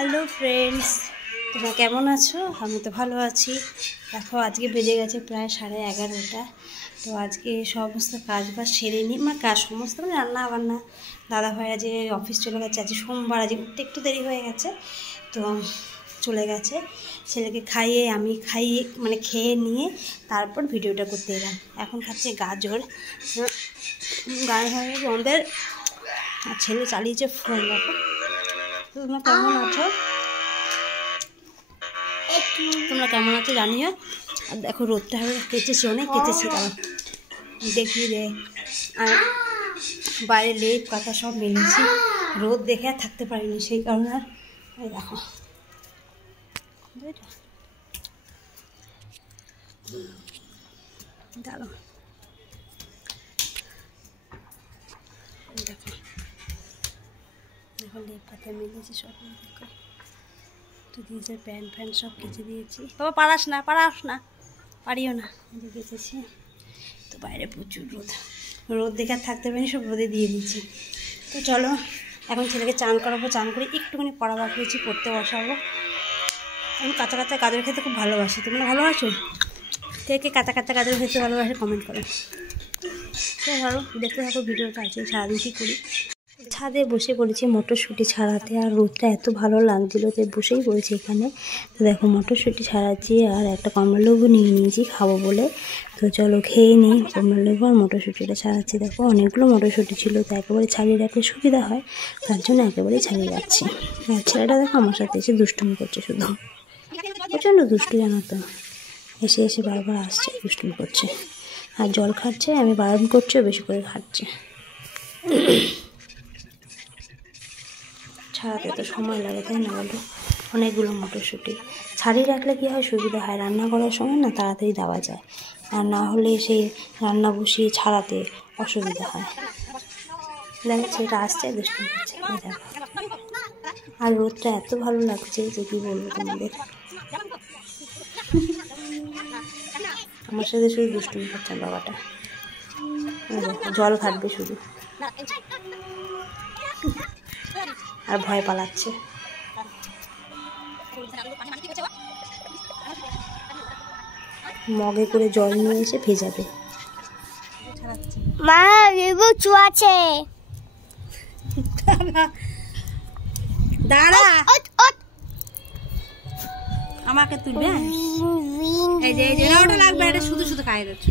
Hello friends, তোমরা কেমন আছো? আমি তো ভালো আছি। দেখো আজকে বেজে গেছে প্রায় 11:30। তো আজকে সমস্ত কাজ বাজ সেরে নিই, কাজ সমস্ত রান্না বান্না। দাদাভাই আজকে অফিস চলে গেছে, আজকে সোমবার, আজকে উঠতে একটু দেরি হয়ে গেছে, তো চলে গেছে। ছেলেকে খাইয়ে আমি খেয়ে নিয়ে তারপর ভিডিওটা করতে এলাম। এখন খাচ্ছে গাজর, গায়ে হয়ে আমাদের। আর ছেলে চালিয়েছে ফোন। দেখো তোমরা কেমন আছো, জানিও। আর দেখো রোদটা কেচেছি, অনেক কেচেছি, কারণ দেখি রে আর বাইরে লেপ কাঁথা সব মেলেছি, রোদ দেখে আর থাকতে পারিনি, সেই কারণে। আর দেখো দাঁড়াও, দেখো দেখো লেপ কাঁথা মেলেছি সব। দেখো তো দিয়েছে, প্যান্ট ফ্যান্ট সব কেচে দিয়েছি। বাবা পারিও না, কেচেছি। তো বাইরে প্রচুর রোদ দেখে আর থাকতে পারিনি, সব রোদে দিয়ে দিয়েছি। তো চলো এখন ছেলেকে চান করাবো, চান করে একটুখানি পড়া বাকি হয়েছি, পড়তে বসাবো। আমি কাঁচা কাঁচা গাজর খেতে খুব ভালোবাসি। তোমরা ভালোবাসো? কে কাঁচা কাঁচা গাজর খেতে ভালোবাসে কমেন্ট করো। তো ধরো দেখতে থাকো ভিডিওটা, আছে সারাদিন কী করি। ছাদে বসে পড়েছি মটরশুঁটি ছাড়াতে, আর রোদটা এত ভালো লাগছিল তাই বসেই পড়েছি এখানে। তো দেখো মটরশুঁটি ছাড়াচ্ছি, আর একটা কমলালেবু নিয়ে নিয়েছি খাবো বলে। তো চলো খেয়ে নিই। কমলালেবু আর মটরশুঁটিটা ছাড়াচ্ছি। দেখো অনেকগুলো মটরশুঁটি ছিল, তো একেবারে ছাড়িয়ে রাখলে সুবিধা হয়, তার জন্য একেবারে ছাড়িয়ে রাখছি। আর ছেলেটা দেখো আমার সাথে এসে দুষ্টুমি করছে, শুধু প্রচণ্ড দুষ্টু জানো তো। এসে এসে বারবার আসছে, দুষ্টুমি করছে, আর জল খাচ্ছে। আমি বারণ করছি, বেশি করে খাচ্ছে। ছাড়াতে তো সময় লাগে, তাই না বলো? অনেকগুলো মটরশুঁটি ছাড়িয়ে রাখলে কী হয়, সুবিধা হয়, রান্না করার সময় না তাড়াতাড়ি দেওয়া যায়। আর না হলে সেই রান্না বসিয়ে ছাড়াতে অসুবিধা হয়। দেখো এটা আসছে, দুষ্টুমি করছে। দেখো আর রোদটা এত ভালো লাগছে যে কী বলবো তোমাদের। আমার সাথে শুধু দুষ্টুমি করছে বাবাটা। জল ঘাটবে শুধু, আর ভয় পালাচ্ছে। মগে করে জল নিয়ে এসে ভেজাবে। মা লেবু চুয়াছে, দাঁড়া আমাকে তুলবে। এই যে ওটা লাগবে, এটা শুধু শুধু খাই যাচ্ছে।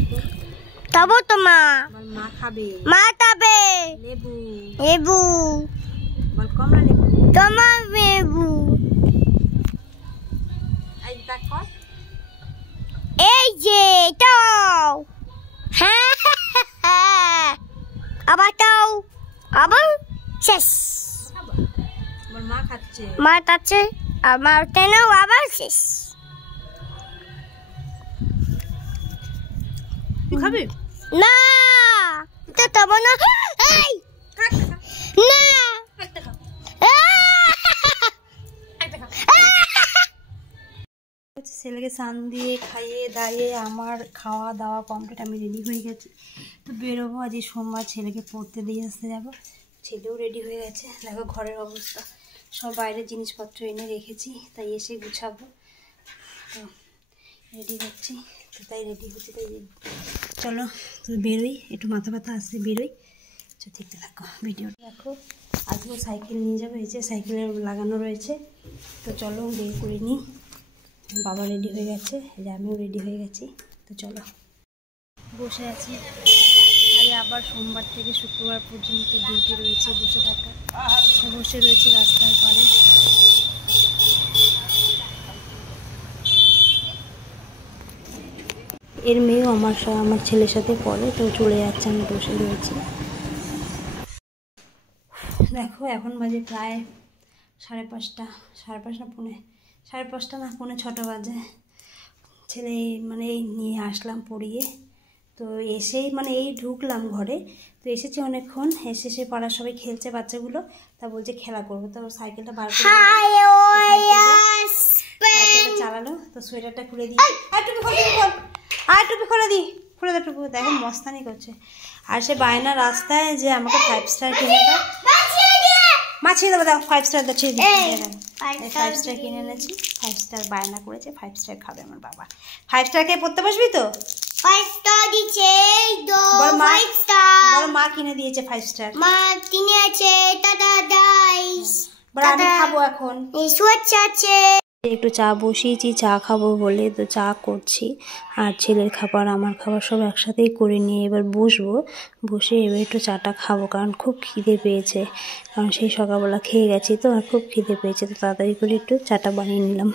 তবু তো মা খাবে, মা খাবে লেবু লেবু, বল কমলা লেবু, তোমার লেবু। এই যে এটাও, হ্যাঁ আবার তাও, আবার শেষ। মা খাচ্ছে, মা খাচ্ছে, আমার কেন আবার শেষ। খাবে না তো তব না, এই না ছেলেকে স্নান দিয়ে খাইয়ে দাইয়ে আমার খাওয়া দাওয়া কমপ্লিট, আমি রেডি হয়ে গেছি। তো বেরোবো, আজ সোমবার, ছেলেকে পড়তে দিয়ে আসতে যাবো। ছেলেও রেডি হয়ে গেছে। দেখো ঘরের অবস্থা, সব বাইরের জিনিসপত্র এনে রেখেছি, তাই এসে গুছাবো। তো রেডি হচ্ছি, তো তাই চলো তো বেরোই, একটু মাথা ব্যথা আসছে, বেরোই। দেখতে থাকো ভিডিও। দেখো আজকে সাইকেল নিয়ে যাবো, এই যে সাইকেলে লাগানো রয়েছে। তো চলো বের করে নিই। বাবা রেডি হয়ে গেছে, এই যে আমিও রেডি হয়ে গেছি। তো চলো বসে আছি। আরে আবার সোমবার থেকে শুক্রবার পর্যন্ত ডিউটি রয়েছে, বসে থাকা। বসে রয়েছি রাস্তার পারে। এর মেয়েও আমার ছেলের সাথে পড়ে, তো চলে যাচ্ছে, আমি বসে রয়েছি। দেখো এখন বাজে প্রায় 5:30, 5:30 না, 5:45 বাজে। ছেলে এই নিয়ে আসলাম পড়িয়ে। তো এসেই এই ঢুকলাম ঘরে। তো এসেছি অনেকক্ষণ, এসে সে পাড়ার সবাই খেলছে বাচ্চাগুলো, তা বলছে খেলা করবো। তো সাইকেলটা বার করে সাইকেলটা চালালো। তো সোয়েটারটা খুলে দিই, টুপি খুলে দে টুপি। দেখো মস্তানি করছে। আর সে বায়না রাস্তায় যে আমাকে 5 স্টার কিনে দাও, মাছিয়ে দেবো, দাও 5 স্টার দাও, 5 স্টার কিনে এনেছি। 5 স্টার বায়না করেছে, 5 স্টার খাবে আমার বাবা। 5 স্টার খেয়ে পড়তে বসবি তো? 5 স্টার দিছে, 5 স্টার বড় মা কিনে দিয়েছে 5 স্টার। মা কিনে আছে, টাটা গাইস। বড় আমি খাবো এখন। সুচ আছে। একটু চা বসিয়েছি, চা খাবো বলে তো চা করছি। আর ছেলের খাবার আমার খাবার সব একসাথেই করে নিয়ে এবার বসবো। বসে এবার একটু চাটা খাবো, কারণ খুব খিদে পেয়েছে। কারণ সেই সকালবেলা খেয়ে গেছি তো, আর খুব খিদে পেয়েছে, তো তাড়াতাড়ি করে একটু চাটা বানিয়ে নিলাম।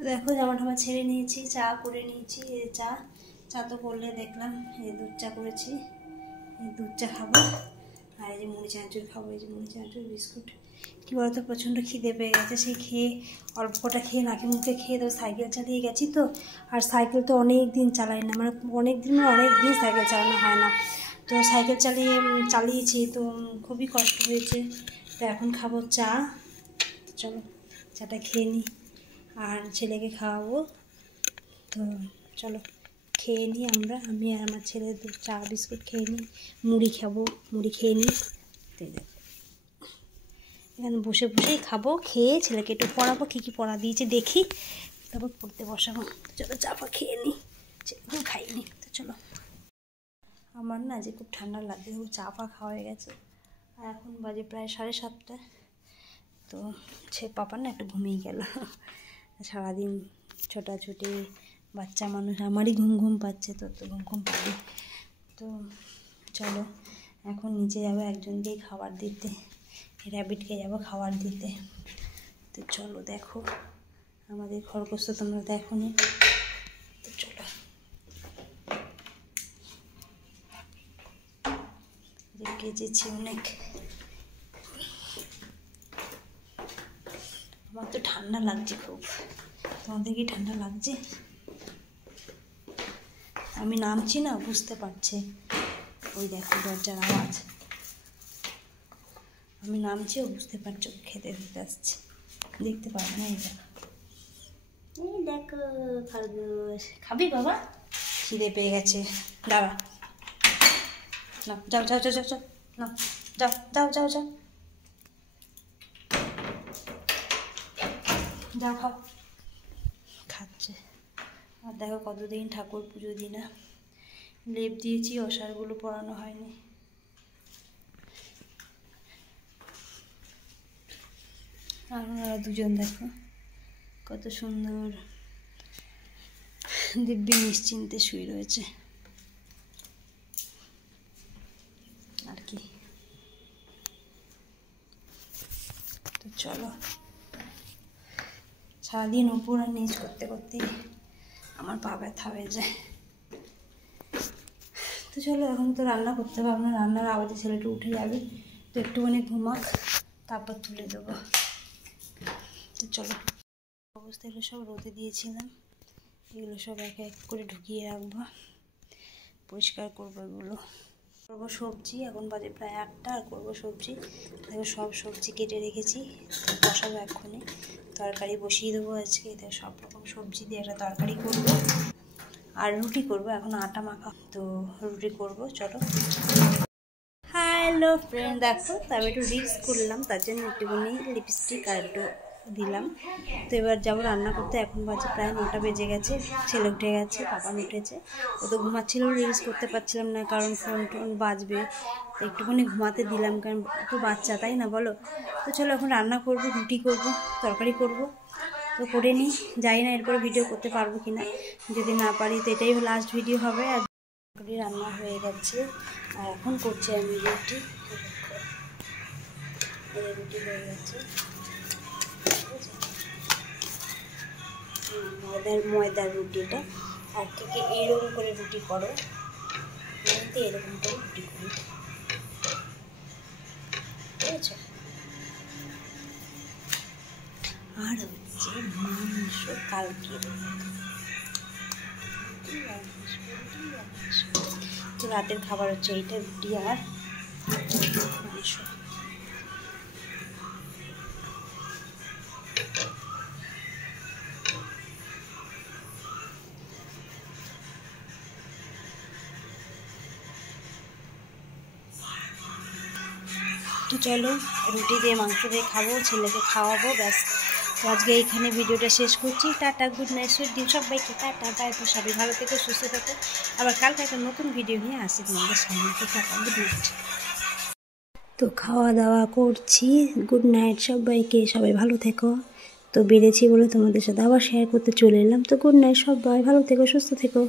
তো দেখো জামা টামা ছেড়ে নিয়েছি, চা করে নিয়েছি। এই চা তো করলে দেখলাম, এই দুধ চা করেছি, এই দুধ চা খাবো। আর এই যে মুড়ি চানাচুর খাবো, এই যে মুড়ি চানাচুর বিস্কুট। কী বলতো, প্রচণ্ড খিদে পেয়ে গেছে। সেই খেয়ে অল্প কটা খেয়ে নাকে মুখে খেয়ে তো সাইকেল চালিয়ে গেছি তো। আর সাইকেল তো অনেক দিন চালাই না, মানে অনেক দিন সাইকেল চালানো হয় না। তো সাইকেল চালিয়েছি তো খুবই কষ্ট হয়েছে। তো এখন খাবো চা। চলো চাটা খেয়ে নিই, আর ছেলেকে খাওয়াবো। তো চলো খেয়ে নিই আমি আর আমার ছেলে চা বিস্কুট খেয়ে নিই, মুড়ি খেয়ে নিই। তো এখানে বসেই খাবো, খেয়ে ছেলেকে একটু পড়াবো, কী পড়া দিয়েছে দেখি, তারপর পড়তে বসাবো। চলো চাপা খেয়ে নিই, ছেলেকেও খাইনি। তো চলো, আমার না যে খুব ঠান্ডা লাগছে, চাপা খাওয়া হয়ে গেছে। আর এখন বাজে প্রায় 7:30। তো পাপার না একটু ঘুমিয়ে গেল। সারাদিন ছোটাছুটি, বাচ্চা মানুষ, আমারই ঘুম পাচ্ছে, তো ঘুম পাবে। তো চলো এখন নিচে যাবো একজনকেই খাবার দিতে, র্যাবিটকে যাবো খাবার দিতে। তো চলো দেখো আমাদের খরগোশ, তো তোমরা দেখো নি। তো চলো কেচেছি অনেক। আমার তো ঠান্ডা লাগছে খুব, তোমাদের কি ঠান্ডা লাগছে? আমি নামছি না, বুঝতে পারছে, ওই দেখো দরজার আওয়াজ। আমি নামছি, ও বুঝতে পারছো, খেতে আসছে, দেখতে পারবে না। এই দেখো খরগোশ। খাবি বাবা? খিদে পেয়ে গেছে, দাঁড়া না, যাও না, যাও খাও। খাচ্ছে। আর দেখো কতদিন ঠাকুর পুজো দিই না, লেপ দিয়েছি, অসারগুলো পরানো হয়নি। আর ওরা দুজন দেখো কত সুন্দর দিব্যি নিশ্চিন্তে শুয়ে রয়েছে। আর কি, তো চলো সারাদিন উপর আর নিচ করতে করতেই আমার পা ব্যথা হয়ে যায়। তো চলো এখন তো রান্না করতে পারবো না, রান্নার আওয়াজে ছেলেটা উঠে যাবে, তো একটুখানি ঘুমাক, তারপর তুলে দেবো। তো চলো, অবস্থা এগুলো সব রোদে দিয়েছিলাম, এগুলো সব এক এক করে ঢুকিয়ে রাখবো, পরিষ্কার করবো। এগুলো করবো সবজি, এখন বাজে প্রায় 1টা, আর করবো সবজি। দেখো সব সবজি কেটে রেখেছি, বসাবো এক্ষুনি, তরকারি বসিয়ে দেবো আজকে। দেখো সব রকম সবজি দিয়ে একটা তরকারি করবো, আর রুটি করবো। এখন আটা মাখা, তো রুটি করবো। চলো। হ্যালো ফ্রেন্ড, দেখো তো আমি একটু রিলস করলাম, তার জন্য একটুখানি লিপস্টিক আর একটু দিলাম। তো এবার যাবো রান্না করতে। এখন বাজে প্রায় 9টা বেজে গেছে, ছেলে উঠে গেছে, পাপা উঠেছে। ও তো ঘুমাচ্ছিল, রিলস করতে পারছিলাম না, কারণ ফোন বাজবে। তো একটুখানি ঘুমাতে দিলাম, কারণ একটু বাচ্চা, তাই না বলো। তো চলো এখন রান্না করবো, রুটি করবো, তরকারি করবো। তো করে নিই, জানি না এরপরে ভিডিও করতে পারবো কিনা, যদি না পারি তো এটাই লাস্ট ভিডিও হবে। আর রান্না হয়ে গেছে, আর এখন করছি আমি রুটি। রুটি হয়ে গেছে, ময়দার রুটিটা। আর কে এরকম করে রুটি করো, তো এরকম করে রুটি করি, ঠিক আছে। আর হচ্ছে মাংস কালকে, তো রাতের খাবার হচ্ছে এইটা, রুটি আর মাংস। তো চলো রুটি দিয়ে মাংস দিয়ে খাবো, ছেলেকে খাওয়াবো, ব্যাস। তো আজকে এইখানে ভিডিওটা শেষ করছি। টাটা, গুড নাইট, সুইট ডিম, সবাইকে টাটা, বাই। তো সবাই ভালো থেকো, সুস্থ থেকো। আবার কালকে একটা নতুন ভিডিও নিয়ে আসি তোমাদের সামনে। তো টাটা, গুড নাইট। তো খাওয়া দাওয়া করছি, গুড নাইট সবাইকে, সবাই ভালো থেকো। তো বেড়েছি বলে তোমাদের সাথে আবার শেয়ার করতে চলে এলাম। তো গুড নাইট সবাই, ভালো থেকো, সুস্থ থেকো।